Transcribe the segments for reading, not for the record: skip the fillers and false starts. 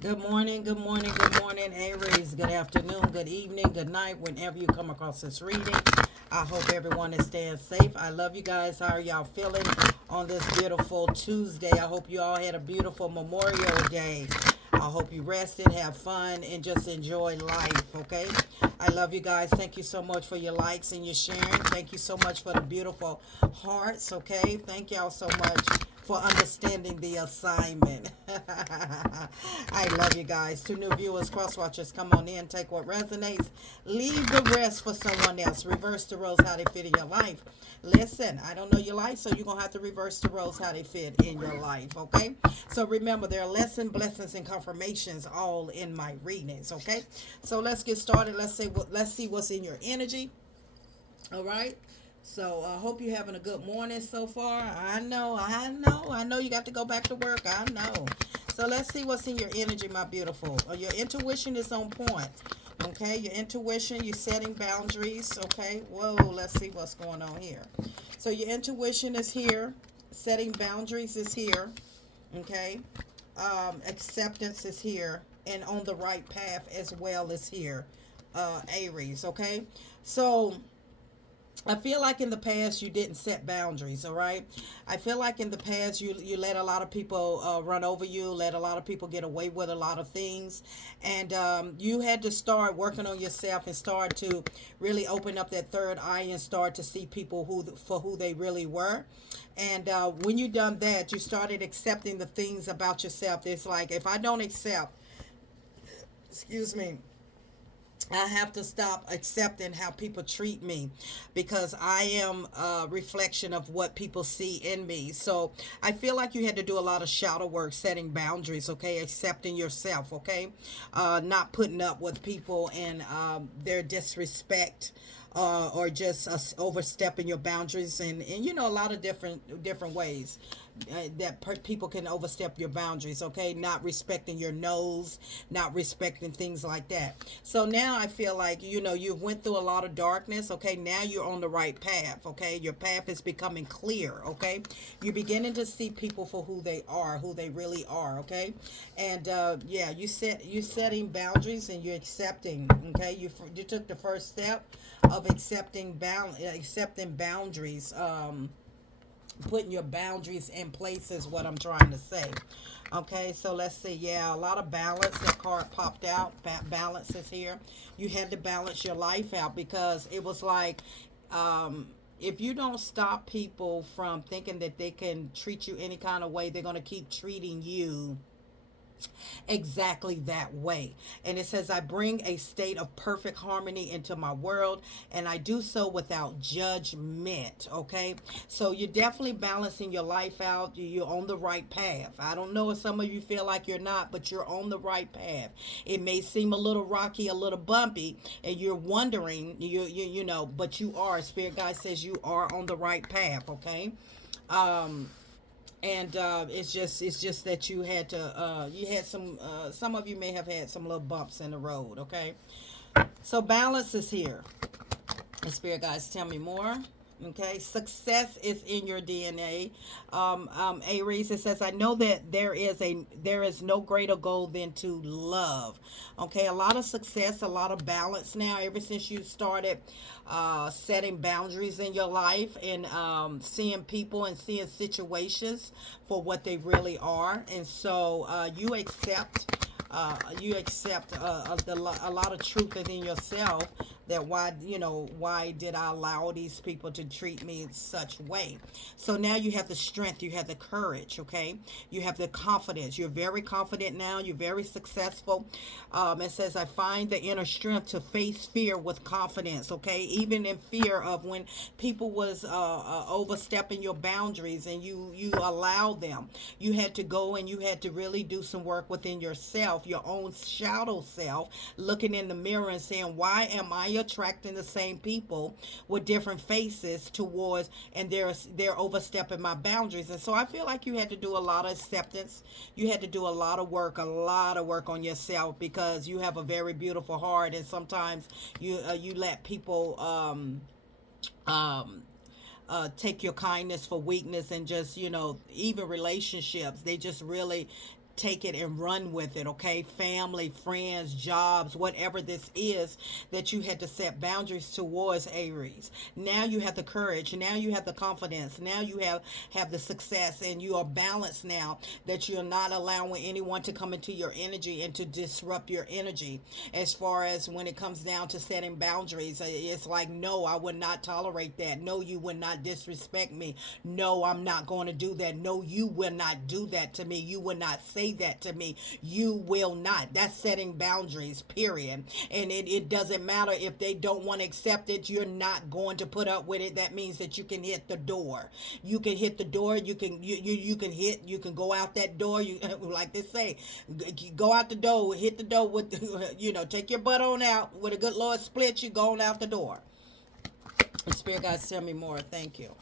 Good morning, good morning, Aries. Good afternoon, good evening, good night, whenever you come across this reading. I hope everyone is staying safe. I love you guys. How are y'all feeling on this beautiful Tuesday? I hope you all had a beautiful Memorial Day. I hope you rested, have fun, and just enjoy life, okay? I love you guys. Thank you so much for your likes and your sharing. Thank you so much for the beautiful hearts, okay? Thank y'all so much for understanding the assignment. I love you guys. Two new viewers, cross watchers, come on in, take what resonates, leave the rest for someone else. Reverse the roles how they fit in your life. Listen, I don't know your life, so you're going to have to reverse the roles how they fit in your life, okay? So remember, there are lessons, blessings, and confirmations all in my readings, okay? So let's get started. Let's see what's in your energy. All right. So I hope you're having a good morning so far. I know you got to go back to work. I know. So let's see what's in your energy, my beautiful. Your intuition is on point. Okay, your intuition, you're setting boundaries. Okay, whoa, let's see what's going on here. So your intuition is here, setting boundaries is here. Okay, acceptance is here, and on the right path as well is here. Aries. Okay, so I feel like in the past you didn't set boundaries, all right? I feel like in the past you let a lot of people run over you, let a lot of people get away with a lot of things, and you had to start working on yourself and start to really open up that third eye and start to see people who they really were. And when you done that, you started accepting the things about yourself. It's like if I don't accept, excuse me, I have to stop accepting how people treat me because I am a reflection of what people see in me. So I feel like you had to do a lot of shadow work, setting boundaries, okay? Accepting yourself, okay? Not putting up with people and their disrespect. Or just overstepping your boundaries and you know a lot of different ways that people can overstep your boundaries, okay? Not respecting your nose, not respecting things like that. So now I feel like, you know, you've went through a lot of darkness, okay? Now you're on the right path, okay? Your path is becoming clear, okay? You're beginning to see people for who they are, who they really are, okay? And yeah, you setting boundaries and you're accepting, okay? You took the first step of accepting boundaries, putting your boundaries in place is what I'm trying to say. Okay, so let's see. Yeah, a lot of balance. That card popped out. Balance is here. You had to balance your life out because it was like, if you don't stop people from thinking that they can treat you any kind of way, they're going to keep treating you exactly that way. And it says, I bring a state of perfect harmony into my world, and I do so without judgment. Okay. So you're definitely balancing your life out. You're on the right path. I don't know if some of you feel like you're not, but you're on the right path. It may seem a little rocky, a little bumpy, and you're wondering, you know, but you are. Spirit guide says you are on the right path. Okay. And it's just that you had some of you may have had some little bumps in the road, okay? So balance is here. The spirit guides tell me more. Okay, success is in your DNA. Aries, it says, I know that there is no greater goal than to love. Okay, a lot of success, a lot of balance now. Ever since you started setting boundaries in your life and seeing people and seeing situations for what they really are, and so you accept a lot of truth within yourself, that why did I allow these people to treat me in such way. So now you have the strength, you have the courage, okay? You have the confidence. You're very confident now. You're very successful. It says, I find the inner strength to face fear with confidence, okay? Even in fear of when people was overstepping your boundaries and you allow them. You had to go and you had to really do some work within yourself, your own shadow self, looking in the mirror and saying, why am I attracting the same people with different faces towards, and they're overstepping my boundaries. And so I feel like you had to do a lot of acceptance. You had to do a lot of work on yourself, because you have a very beautiful heart, and sometimes you let people um take your kindness for weakness, and just, you know, even relationships, they just really take it and run with it, okay? Family, friends, jobs, whatever this is that you had to set boundaries towards, Aries. Now you have the courage. Now you have the confidence. Now you have the success, and you are balanced now, that you're not allowing anyone to come into your energy and to disrupt your energy. As far as when it comes down to setting boundaries, it's like, no, I would not tolerate that. No, you would not disrespect me. No, I'm not going to do that. No, you will not do that to me. You will not say that to me. You will not. That's setting boundaries, period. And it doesn't matter if they don't want to accept it. You're not going to put up with it. That means that you can hit the door. You can hit the door. You can go out that door. You like they say, go out the door, hit the door with, take your butt on out with a good Lord split. You going out the door. And Spirit God, send me more. Thank you.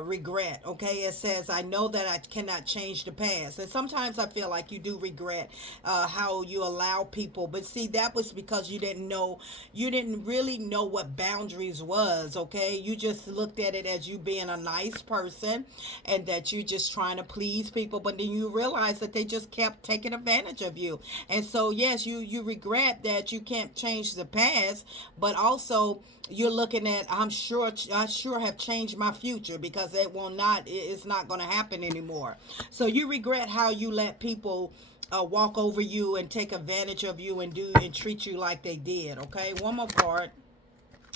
Regret. Okay, it says, I know that I cannot change the past, and sometimes I feel like you do regret how you allow people, but see, that was because you didn't really know what boundaries was. Okay, you just looked at it as you being a nice person and that you just trying to please people, but then you realize that they just kept taking advantage of you. And so yes, you regret that you can't change the past, but also you're looking at, I sure have changed my future, because it's not going to happen anymore. So you regret how you let people walk over you and take advantage of you and treat you like they did. Okay, one more part.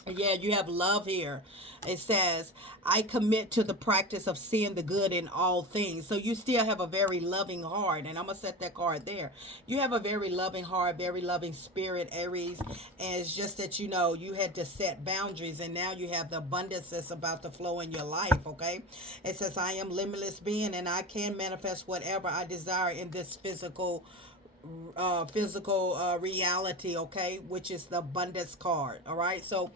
Yeah, you have love here. It says, I commit to the practice of seeing the good in all things. So you still have a very loving heart. And I'm going to set that card there. You have a very loving heart, very loving spirit, Aries. And it's just that, you had to set boundaries. And now you have the abundance that's about to flow in your life, okay? It says, I am limitless being, and I can manifest whatever I desire in this physical reality, okay, which is the abundance card. All right, so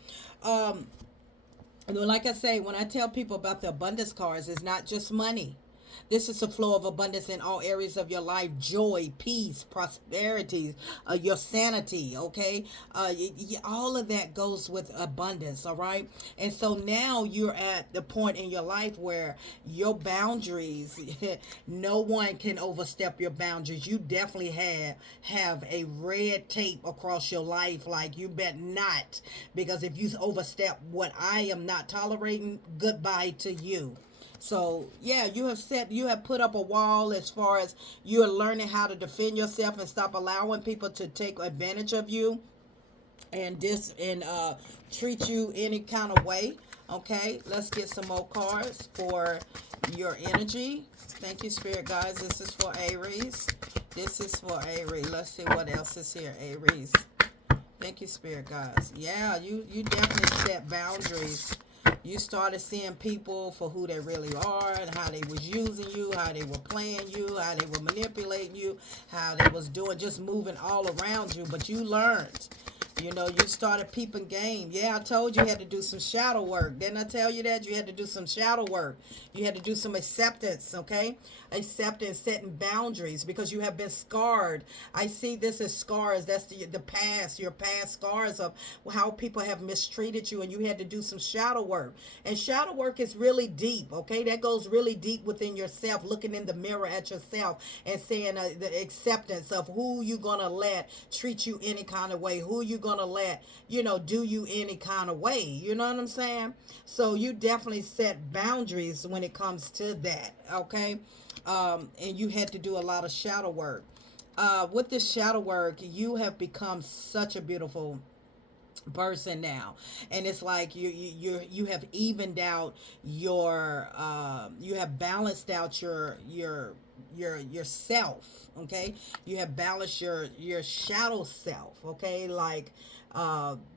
like I say, when I tell people about the abundance cards, it's not just money. This is a flow of abundance in all areas of your life: joy, peace, prosperity, your sanity, okay? All of that goes with abundance, all right? And so now you're at the point in your life where your boundaries, no one can overstep your boundaries. You definitely have a red tape across your life, like you bet not, because if you overstep what I am not tolerating, goodbye to you. So yeah, you have put up a wall as far as you're learning how to defend yourself and stop allowing people to take advantage of you and treat you any kind of way. Okay, let's get some more cards for your energy. Thank you, Spirit guys. This is for Aries. This is for Aries. Let's see what else is here, Aries. Thank you, Spirit guys. Yeah, you definitely set boundaries. You started seeing people for who they really are, and how they was using you, how they were playing you, how they were manipulating you, how they was doing, just moving all around you. But you learned. You started peeping game. Yeah, I told you had to do some shadow work. Didn't I tell you that? You had to do some shadow work. You had to do some acceptance, okay? Acceptance, setting boundaries, because you have been scarred. I see this as scars. That's the past, your past scars of how people have mistreated you, and you had to do some shadow work. And shadow work is really deep, okay? That goes really deep within yourself, looking in the mirror at yourself and saying the acceptance of who you going to let treat you any kind of way, who you going to let do you any kind of way. You know what I'm saying? So you definitely set boundaries when it comes to that, okay? And you had to do a lot of shadow work. With this shadow work, you have become such a beautiful person now, and it's like you have evened out your you have balanced out yourself, okay? You have balanced your shadow self, okay? Like,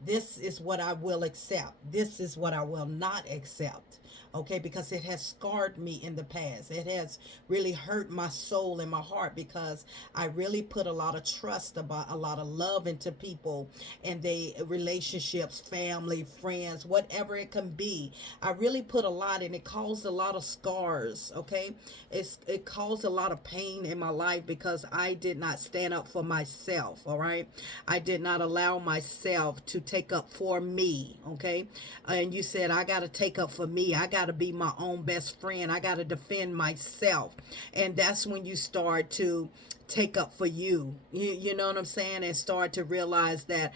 this is what I will accept, this is what I will not accept, okay? Because it has scarred me in the past. It has really hurt my soul and my heart, because I really put a lot of trust, about a lot of love into people and they relationships, family, friends, whatever it can be. I really put a lot, and it caused a lot of scars, okay? It caused a lot of pain in my life, because I did not stand up for myself, all right? I did not allow myself to take up for me, okay? And you said, I got to take up for me. I got got to be my own best friend. I got to defend myself. And that's when you start to take up for you know what I'm saying, and start to realize that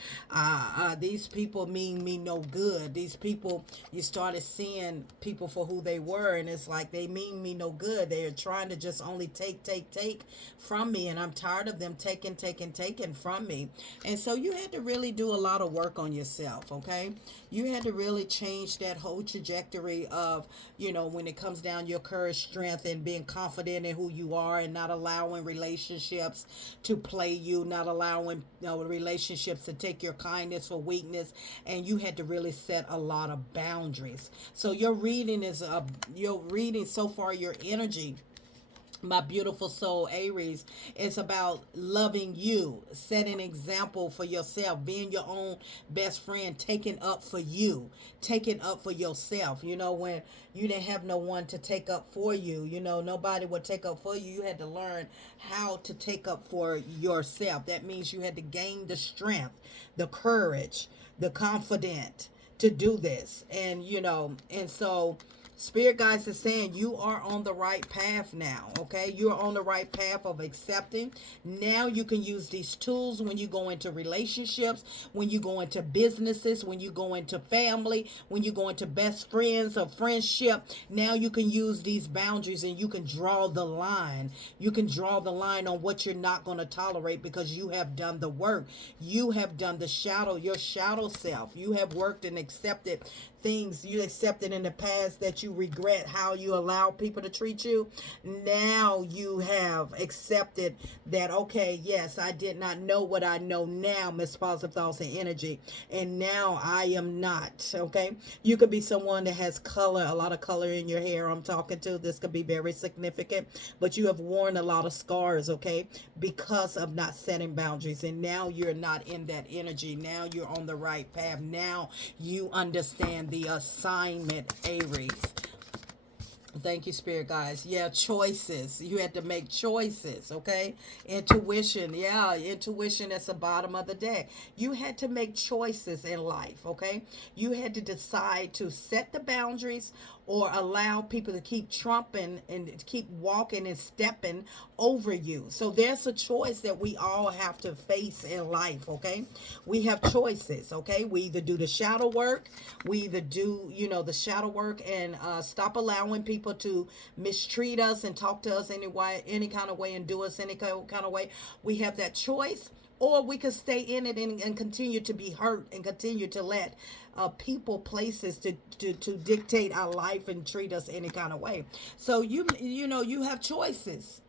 these people mean me no good. These people, you started seeing people for who they were, and it's like they mean me no good. They are trying to just only take from me, and I'm tired of them taking from me. And so you had to really do a lot of work on yourself, okay? You had to really change that whole trajectory of, when it comes down your courage, strength, and being confident in who you are, and not allowing relationships to play you, not allowing relationships to take your kindness for weakness. And you had to really set a lot of boundaries. So your reading so far, your energy, my beautiful soul Aries, it's about loving you, setting an example for yourself, being your own best friend, taking up for you, taking up for yourself. When you didn't have no one to take up for you, nobody would take up for you. You had to learn how to take up for yourself. That means you had to gain the strength, the courage, the confidence to do this. And so Spirit guides is saying you are on the right path now, okay? You're on the right path of accepting. Now you can use these tools when you go into relationships, when you go into businesses, when you go into family, when you go into best friends or friendship. Now you can use these boundaries, and you can draw the line. You can draw the line on what you're not going to tolerate, because you have done the work. You have done your shadow self. You have worked and accepted things you accepted in the past that you regret how you allow people to treat you. Now you have accepted that, okay, yes, I did not know what I know now, Miss Positive Thoughts and Energy, and now I am not, okay? You could be someone that has color, a lot of color in your hair. I'm talking to, this could be very significant, but you have worn a lot of scars, okay, because of not setting boundaries. And now you're not in that energy. Now you're on the right path. Now you understand the assignment, Aries. Thank you, Spirit guys. Yeah, choices. You had to make choices, okay? Intuition. Yeah, intuition, that's the bottom of the deck. You had to make choices in life, okay? You had to decide to set the boundaries or allow people to keep trumping and keep walking and stepping over you. So there's a choice that we all have to face in life, okay? We have choices, okay? We either do the shadow work, we either do, the shadow work and stop allowing people to mistreat us and talk to us any kind of way, and do us any kind of way. We have that choice. Or we could stay in it and continue to be hurt, and continue to let people, places to dictate our life and treat us any kind of way. So you have choices.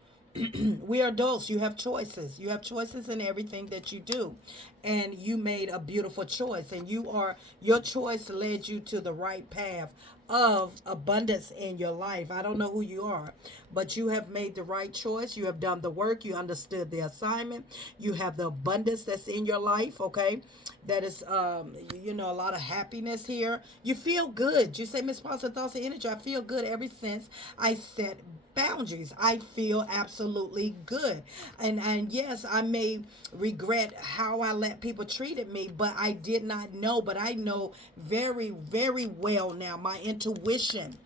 We are adults. You have choices. You have choices in everything that you do, and you made a beautiful choice, and your choice led you to the right path of abundance in your life. I don't know who you are, but you have made the right choice. You have done the work. You understood the assignment. You have the abundance that's in your life, okay? That is, a lot of happiness here. You feel good. You say, Miss Positive Thoughts and Energy, I feel good ever since I set boundaries. I feel absolutely good. And yes, I may regret how I let people treated me, but I did not know. But I know very, very well now. My intuition.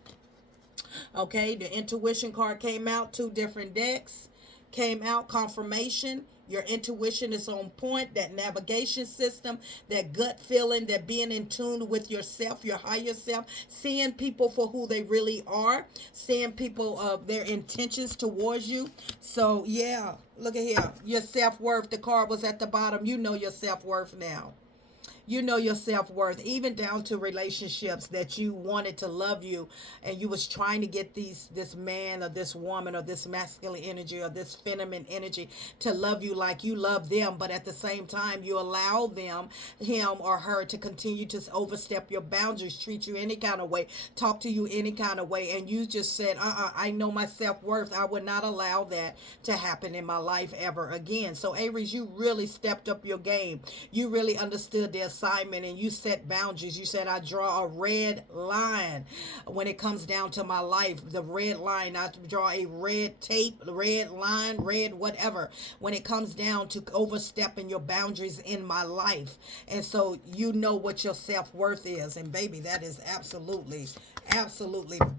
Okay, the intuition card came out, two different decks came out, confirmation. Your intuition is on point, that navigation system, that gut feeling, that being in tune with yourself, your higher self, seeing people for who they really are, seeing people, their intentions towards you. So yeah, look at here, your self-worth, the card was at the bottom. You know your self-worth now. You know your self-worth, even down to relationships that you wanted to love you, and you was trying to get this man or this woman or this masculine energy or this feminine energy to love you like you love them, but at the same time you allow him or her to continue to overstep your boundaries, treat you any kind of way, talk to you any kind of way, and you just said, I know my self-worth. I would not allow that to happen in my life ever again. So Aries, you really stepped up your game. You really understood this assignment and you set boundaries. You said, I draw a red line when it comes down to my life. The red line, I draw a red tape, red line, red whatever, when it comes down to overstepping your boundaries in my life. And so you know what your self-worth is. And baby, that is absolutely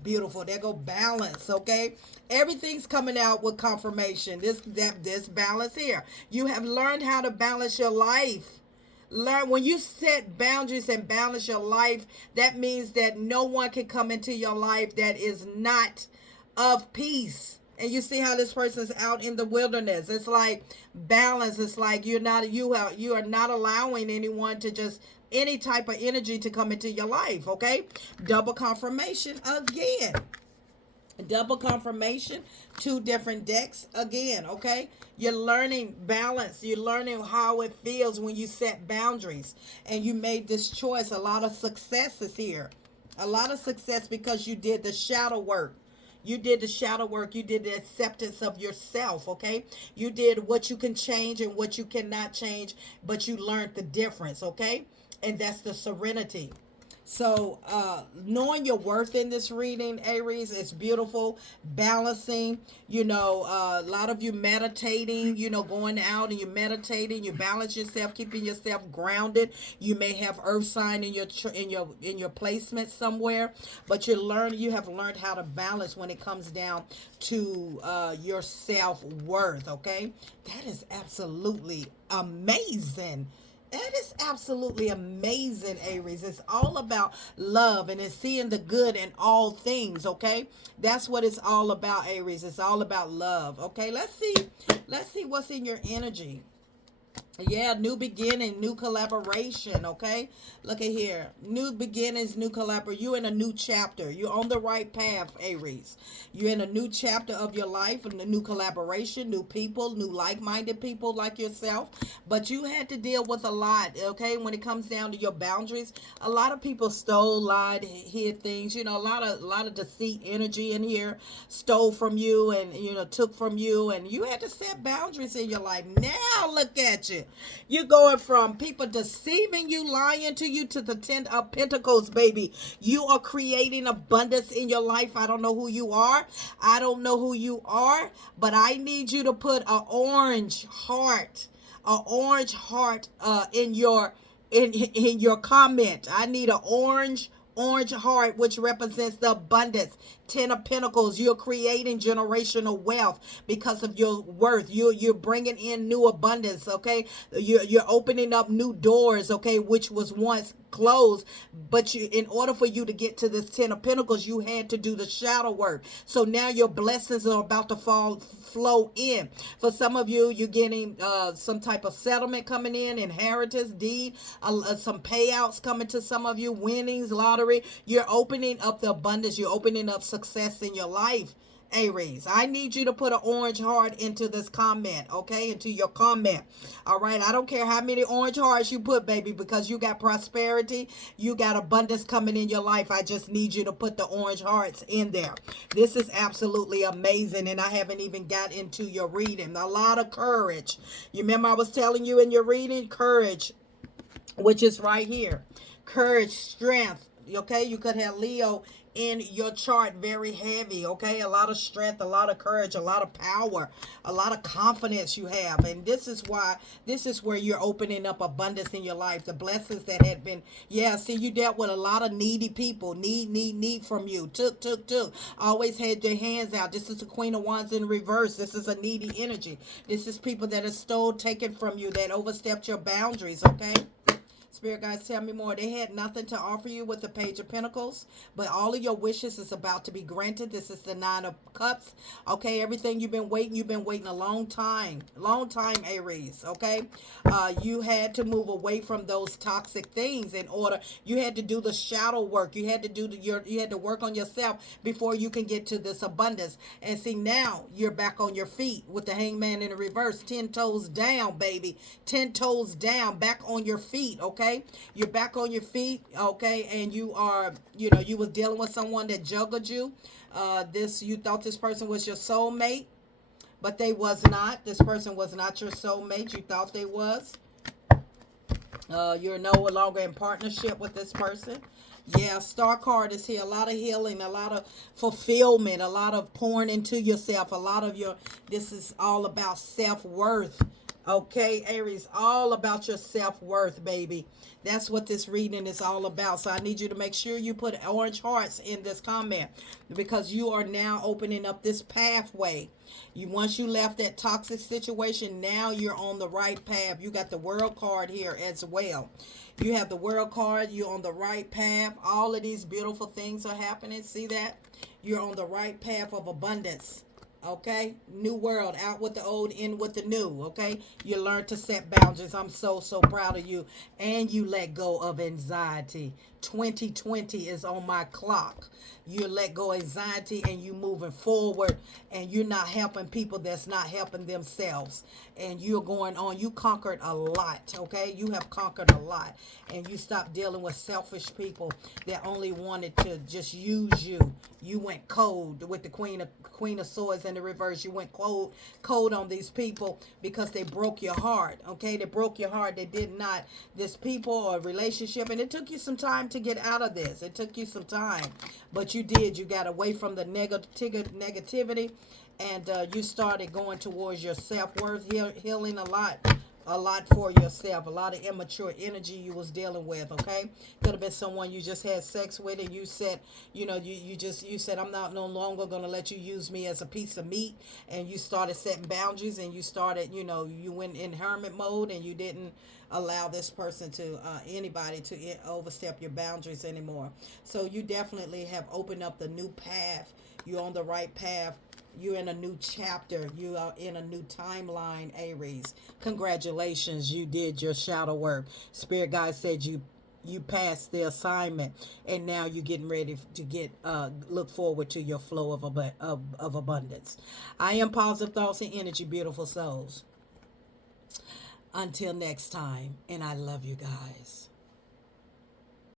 beautiful. There go balance, okay? Everything's coming out with confirmation. This balance here. You have learned how to balance your life. Learn when you set boundaries and balance your life, that means that no one can come into your life that is not of peace. And you see how this person's out in the wilderness. It's like balance. It's like you are not allowing anyone to just any type of energy to come into your life, okay? Double confirmation again. Double confirmation, two different decks again, okay? You're learning balance. You're learning how it feels when you set boundaries and you made this choice. A lot of success is here. A lot of success because you did the shadow work. You did the shadow work. You did the acceptance of yourself, okay? You did what you can change and what you cannot change, but you learned the difference, okay? And that's the serenity. So, knowing your worth in this reading, Aries, is beautiful. Balancing, a lot of you meditating, going out and you're meditating, you balance yourself, keeping yourself grounded. You may have earth sign in your placement somewhere, but you have learned how to balance when it comes down to your self-worth, okay? That is absolutely amazing. It is absolutely amazing, Aries. It's all about love and it's seeing the good in all things, okay? That's what it's all about, Aries. It's all about love, okay? Let's see. Let's see what's in your energy. Yeah, new beginning, new collaboration, okay? Look at here. New beginnings, new collaboration. You're in a new chapter. You're on the right path, Aries. You're in a new chapter of your life, and a new collaboration, new people, new like-minded people like yourself. But you had to deal with a lot, okay? When it comes down to your boundaries, a lot of people stole, lied, hid things. A lot of deceit energy in here, stole from you and took from you, and you had to set boundaries in your life. Now look at you. You're going from people deceiving you, lying to you, to the 10 of Pentacles, baby. You are creating abundance in your life. I don't know who you are. I don't know who you are, but I need you to put an orange heart, in your comment. I need an orange heart, which represents the abundance. 10 of Pentacles. You're creating generational wealth because of your worth. You're bringing in new abundance, okay? You're opening up new doors, okay, which was once closed. But in order for you to get to this 10 of Pentacles, you had to do the shadow work. So now your blessings are about to flow in. For some of you, you're getting some type of settlement coming in, inheritance, deed, some payouts coming to some of you, winnings, lottery. You're opening up the abundance. You're opening up success in your life, Aries. I need you to put an orange heart into this comment, okay? Into your comment. All right. I don't care how many orange hearts you put, baby, because you got prosperity. You got abundance coming in your life. I just need you to put the orange hearts in there. This is absolutely amazing. And I haven't even got into your reading. A lot of courage. You remember I was telling you in your reading? Courage, which is right here. Courage, strength. Okay. You could have Leo in your chart very heavy, okay? A lot of strength, a lot of courage, a lot of power, a lot of confidence you have. And this is where you're opening up abundance in your life. The blessings that had been, see, you dealt with a lot of needy people, need from you. Took. Always had their hands out. This is the Queen of Wands in reverse. This is a needy energy. This is people that have stole, taken from you, that overstepped your boundaries, okay? Spirit guides, tell me more. They had nothing to offer you with the Page of Pentacles, but all of your wishes is about to be granted. This is the Nine of Cups. Okay, everything you've been waiting a long time, Aries. Okay, you had to move away from those toxic things in order. You had to do the shadow work. You had to you had to work on yourself before you can get to this abundance. And see, now you're back on your feet with the Hangman in the reverse, 10 toes down, baby, 10 toes down, back on your feet. Okay. You're back on your feet, okay, and you are, you was dealing with someone that juggled you. You thought this person was your soulmate, but they was not. This person was not your soulmate. You thought they was. You're no longer in partnership with this person. Yeah, star card is here. A lot of healing, a lot of fulfillment, a lot of pouring into yourself. A lot of your, this is all about self-worth. Okay, Aries, all about your self-worth, baby. That's what this reading is all about. So I need you to make sure you put orange hearts in this comment, because you are now opening up this pathway. You, once you left that toxic situation, now you're on the right path. You got the world card here as well. You have the world card. You're on the right path. All of these beautiful things are happening. See that? You're on the right path of abundance. Okay, new world, out with the old, in with the new. Okay, you learn to set boundaries. I'm so proud of you. And you let go of anxiety. 2020 is on my clock. You let go of anxiety and you moving forward, and you're not helping people that's not helping themselves, and you're going on. You conquered a lot. Okay, you have conquered a lot, and you stopped dealing with selfish people that only wanted to just use you. You went cold with the Queen of Swords in the reverse. You went cold on these people because they broke your heart. Okay, they broke your heart. They did not, this people or relationship, and it took you some time to get out of this. It took you some time, but you did. You got away from the negativity, and you started going towards your self-worth, healing a lot for yourself. A lot of immature energy you was dealing with. Okay, could have been someone you just had sex with, and you said, you said, I'm not no longer gonna let you use me as a piece of meat, and you started setting boundaries, and you started, you went in hermit mode, and you didn't allow this person to, anybody to overstep your boundaries anymore. So you definitely have opened up the new path. You're on the right path. You're in a new chapter. You are in a new timeline, Aries. Congratulations, you did your shadow work. Spirit guide said you passed the assignment, and now you're getting ready to get look forward to your flow of abundance. I am Positive Thoughts and Energy, beautiful souls. Until next time, and I love you guys.